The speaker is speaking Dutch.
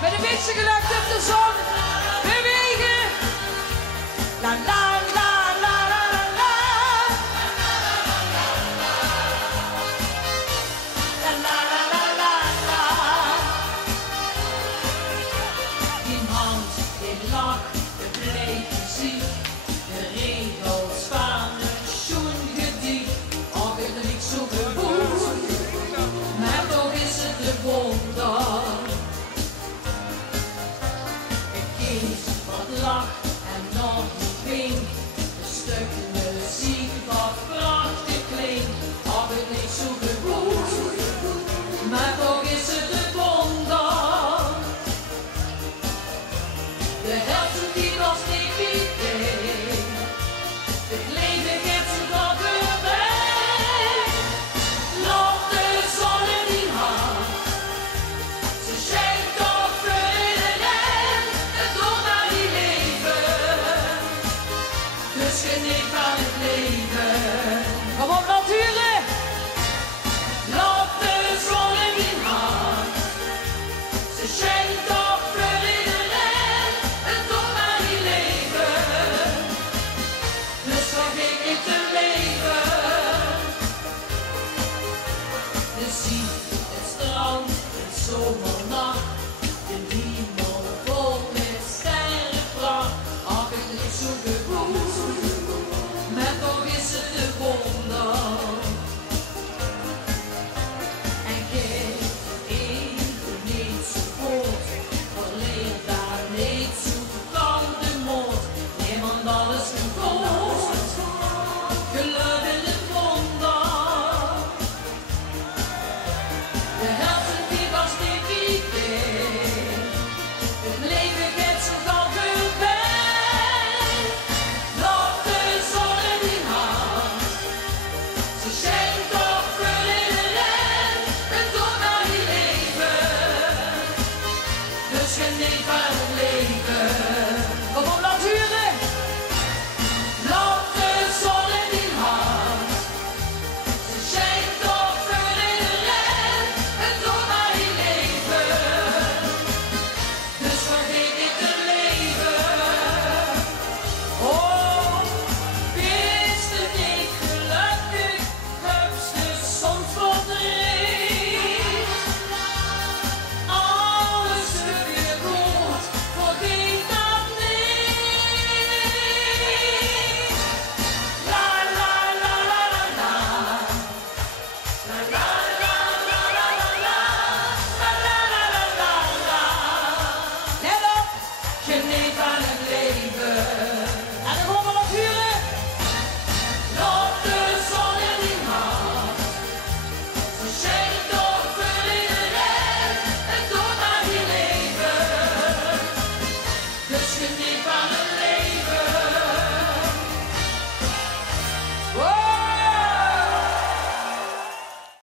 Met een beetje geluid op de zon. Bewegen. La la la la la la la. La la la la la la. Die hand, die lach, de bleke ziek. De regels van een schoengedief. Al is er niet zo gewoon. Maar toch is het de wonder. Wat lacht en nog niet winkt. Een stuk muziek wat prachtig klinkt. Al het niet zo gewoon, maar toch is het een wonder. De helft die was niet idee. Het leven geeft ze wat voorbij. Laat de zon in die hand. Ze schijnt toch voor iedereen. Dus geniet van het leven. Kom op, naturen! Laat de zon in je hand. Ze schijnt toch voor iedereen. En doe maar die leven. Dus vergeet niet te leven. De zee, het strand, het zomernacht. De hemel vol met sterrenpracht. Ach, het is zo gewoon. Maar toch is het de wonder. En geef even niet zo voort. Verleer daar niet zo van de moord. Niemand alles gevoeld. Geloof in het wonder. De helft die was niet idee. Het leven geeft zich al voorbij. Laat de zon in die hand. Ze schijnt toch voor iedereen. En doe maar die leven. Dus geniet van het leven.